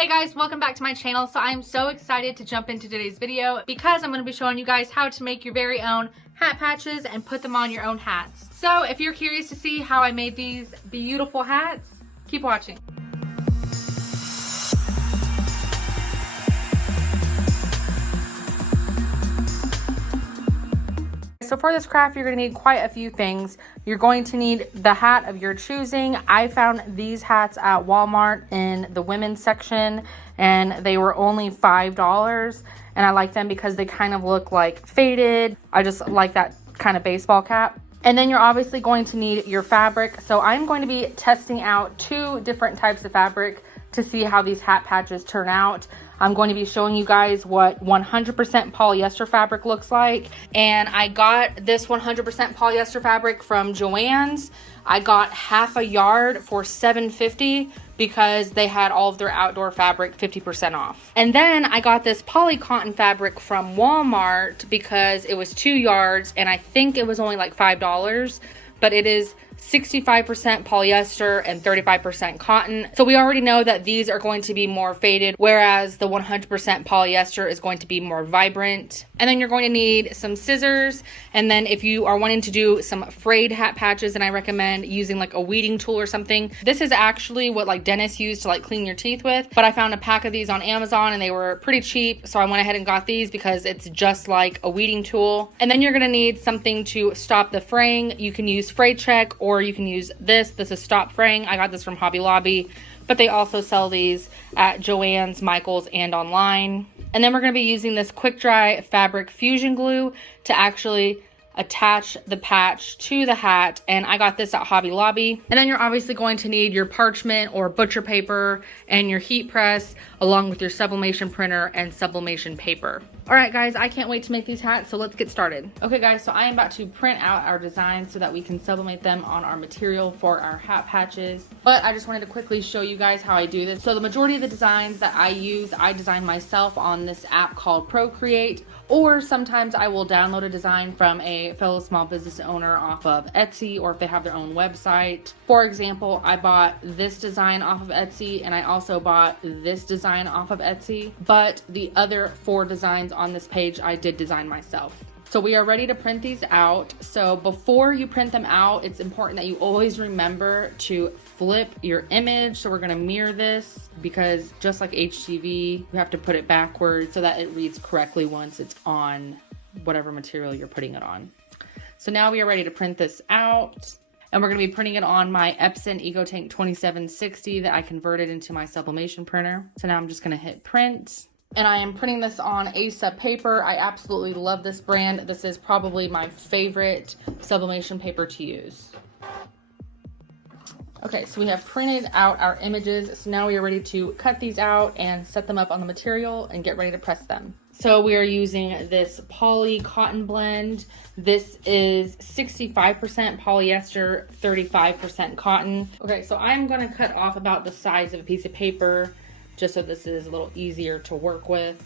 Hey guys, welcome back to my channel. So I'm so excited to jump into today's video because I'm going to be showing you guys how to make your very own hat patches and put them on your own hats. So if you're curious to see how I made these beautiful hats, keep watching. So for this craft, you're going to need quite a few things. You're going to need the hat of your choosing. I found these hats at Walmart in the women's section, and they were only $5. And I like them because they kind of look like faded. I just like that kind of baseball cap. And then you're obviously going to need your fabric. So I'm going to be testing out 2 different types of fabric to see how these hat patches turn out. I'm going to be showing you guys what 100% polyester fabric looks like. And I got this 100% polyester fabric from Joanns. I got half a yard for $7.50 because they had all of their outdoor fabric 50% off. And then I got this poly cotton fabric from Walmart because it was 2 yards and I think it was only like $5, but it is 65% polyester and 35% cotton. So we already know that these are going to be more faded, whereas the 100% polyester is going to be more vibrant. And then you're going to need some scissors. And then if you are wanting to do some frayed hat patches, and I recommend using like a weeding tool or something. This is actually what like dentists use to like clean your teeth with, but I found a pack of these on Amazon and they were pretty cheap. So I went ahead and got these because it's just like a weeding tool. And then you're gonna need something to stop the fraying. You can use Fray Check or you can use this. This is Stop Fraying. I got this from Hobby Lobby, but they also sell these at Joanns, Michael's, and online. And then we're going to be using this quick dry fabric fusion glue to actually attach the patch to the hat, and I got this at Hobby Lobby. And then you're obviously going to need your parchment or butcher paper and your heat press along with your sublimation printer and sublimation paper. All right guys, I can't wait to make these hats, so let's get started. Okay guys, so I am about to print out our designs so that we can sublimate them on our material for our hat patches. But I just wanted to quickly show you guys how I do this. So the majority of the designs that I use, I design myself on this app called Procreate, or sometimes I will download a design from a fellow small business owner off of Etsy, or if they have their own website. For example, I bought this design off of Etsy, and I also bought this design off of Etsy, but the other 4 designs on this page I did design myself. So we are ready to print these out. So before you print them out, it's important that you always remember to flip your image. So we're gonna mirror this because just like HTV, you have to put it backwards so that it reads correctly once it's on whatever material you're putting it on. So now we are ready to print this out. And we're gonna be printing it on my Epson EcoTank 2760 that I converted into my sublimation printer. So now I'm just gonna hit print. And I am printing this on ASA paper. I absolutely love this brand. This is probably my favorite sublimation paper to use. Okay, so we have printed out our images. So now we are ready to cut these out and set them up on the material and get ready to press them. So we are using this poly cotton blend. This is 65% polyester, 35% cotton. Okay, so I'm gonna cut off about the size of a piece of paper, just so this is a little easier to work with.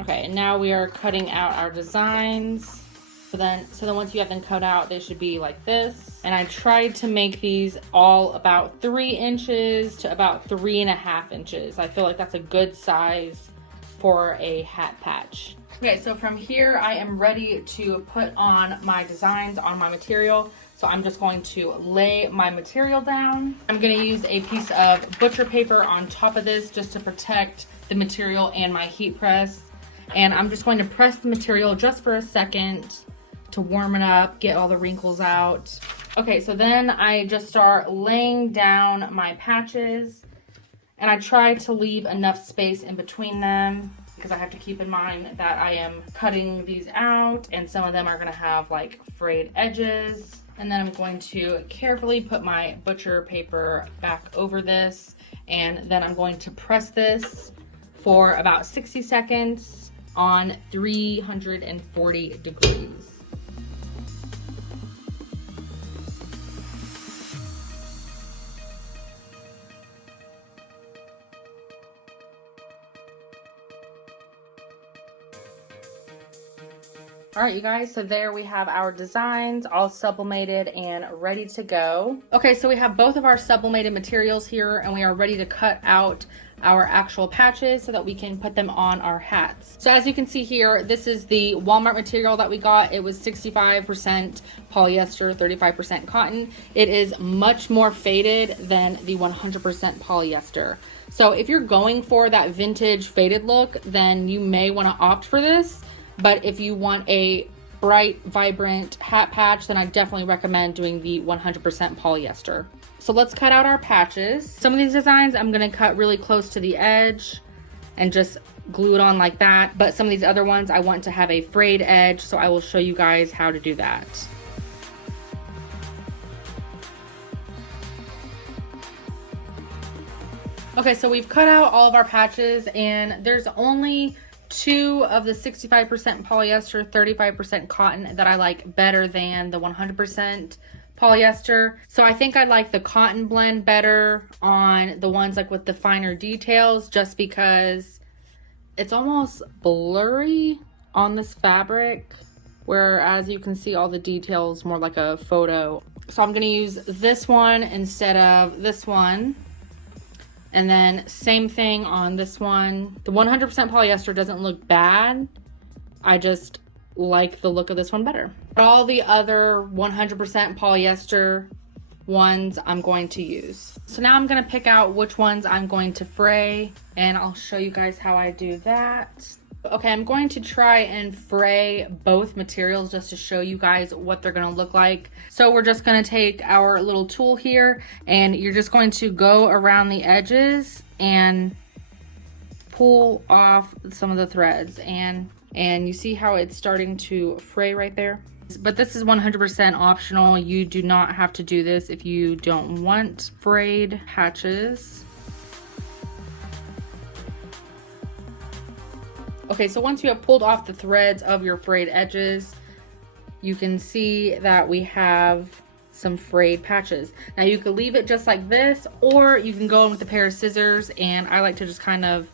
Okay, and now we are cutting out our designs. So then once you have them cut out, they should be like this. And I tried to make these all about 3 inches to about 3.5 inches. I feel like that's a good size for a hat patch. Okay, so from here I am ready to put on my designs on my material. So I'm just going to lay my material down. I'm going to use a piece of butcher paper on top of this just to protect the material and my heat press. And I'm just going to press the material just for a second to warm it up, get all the wrinkles out. Okay, so then I just start laying down my patches, and I try to leave enough space in between them because I have to keep in mind that I am cutting these out and some of them are gonna have like frayed edges. And then I'm going to carefully put my butcher paper back over this, and then I'm going to press this for about 60 seconds on 340 degrees. All right, you guys, so there we have our designs all sublimated and ready to go. Okay, so we have both of our sublimated materials here, and we are ready to cut out our actual patches so that we can put them on our hats. So as you can see here, this is the Walmart material that we got. It was 65% polyester, 35% cotton. It is much more faded than the 100% polyester. So if you're going for that vintage faded look, then you may want to opt for this. But if you want a bright, vibrant hat patch, then I definitely recommend doing the 100% polyester. So let's cut out our patches. Some of these designs I'm gonna cut really close to the edge and just glue it on like that. But some of these other ones I want to have a frayed edge, so I will show you guys how to do that. Okay, so we've cut out all of our patches, and there's only 2 of the 65% polyester, 35% cotton that I like better than the 100% polyester. So I think I like the cotton blend better on the ones like with the finer details, just because it's almost blurry on this fabric, whereas you can see all the details more like a photo. So I'm gonna use this one instead of this one. And then same thing on this one. The 100% polyester doesn't look bad. I just like the look of this one better. All the other 100% polyester ones I'm going to use. So now I'm gonna pick out which ones I'm going to fray, and I'll show you guys how I do that. Okay, I'm going to try and fray both materials just to show you guys what they're gonna look like. So we're just gonna take our little tool here, and you're just going to go around the edges and pull off some of the threads, and you see how it's starting to fray right there. But this is 100% optional. You do not have to do this if you don't want frayed patches. Okay, so once you have pulled off the threads of your frayed edges, you can see that we have some frayed patches. Now you could leave it just like this, or you can go in with a pair of scissors, and I like to just kind of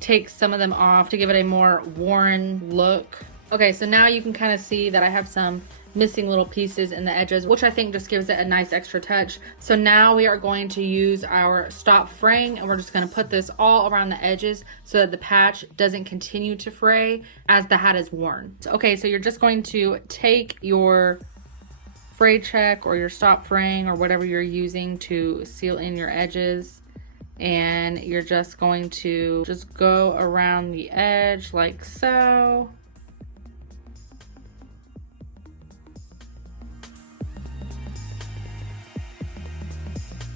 take some of them off to give it a more worn look. Okay, so now you can kind of see that I have some missing little pieces in the edges, which I think just gives it a nice extra touch. So now we are going to use our stop fraying, and we're just going to put this all around the edges so that the patch doesn't continue to fray as the hat is worn. Okay, so you're just going to take your fray check or your stop fraying or whatever you're using to seal in your edges, and you're just going to just go around the edge like so.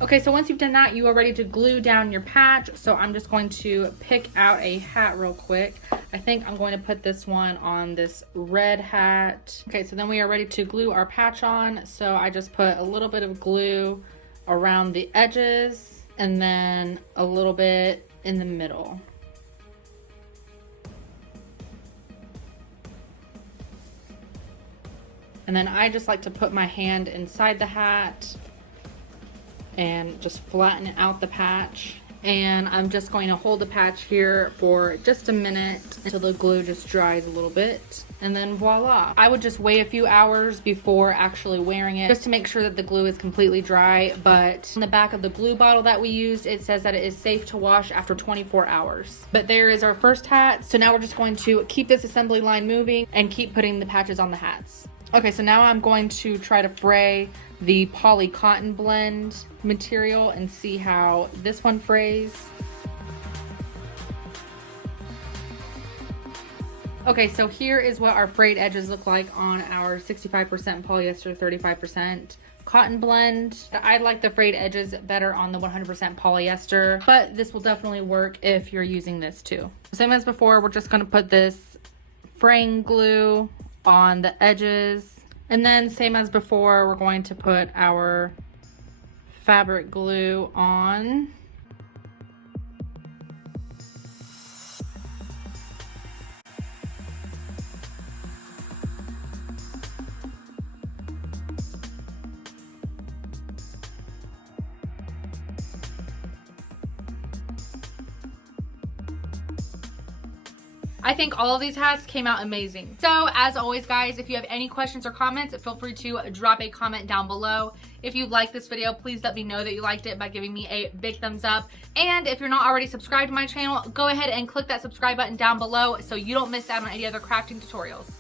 Okay, so once you've done that, you are ready to glue down your patch. So I'm just going to pick out a hat real quick. I think I'm going to put this one on this red hat. Okay, so then we are ready to glue our patch on. So I just put a little bit of glue around the edges and then a little bit in the middle. And then I just like to put my hand inside the hat and just flatten out the patch. And I'm just going to hold the patch here for just a minute until the glue just dries a little bit, and then voila. I would just wait a few hours before actually wearing it just to make sure that the glue is completely dry. But on the back of the glue bottle that we used, it says that it is safe to wash after 24 hours. But there is our first hat. So now we're just going to keep this assembly line moving and keep putting the patches on the hats. Okay, so now I'm going to try to fray the poly cotton blend material and see how this one frays. Okay, so here is what our frayed edges look like on our 65% polyester, 35% cotton blend. I like the frayed edges better on the 100% polyester, but this will definitely work if you're using this too. Same as before, we're just gonna put this fraying glue on the edges, and then same as before, we're going to put our fabric glue on. I think all of these hats came out amazing. So as always guys, if you have any questions or comments, feel free to drop a comment down below. If you liked this video, please let me know that you liked it by giving me a big thumbs up. And if you're not already subscribed to my channel, go ahead and click that subscribe button down below so you don't miss out on any other crafting tutorials.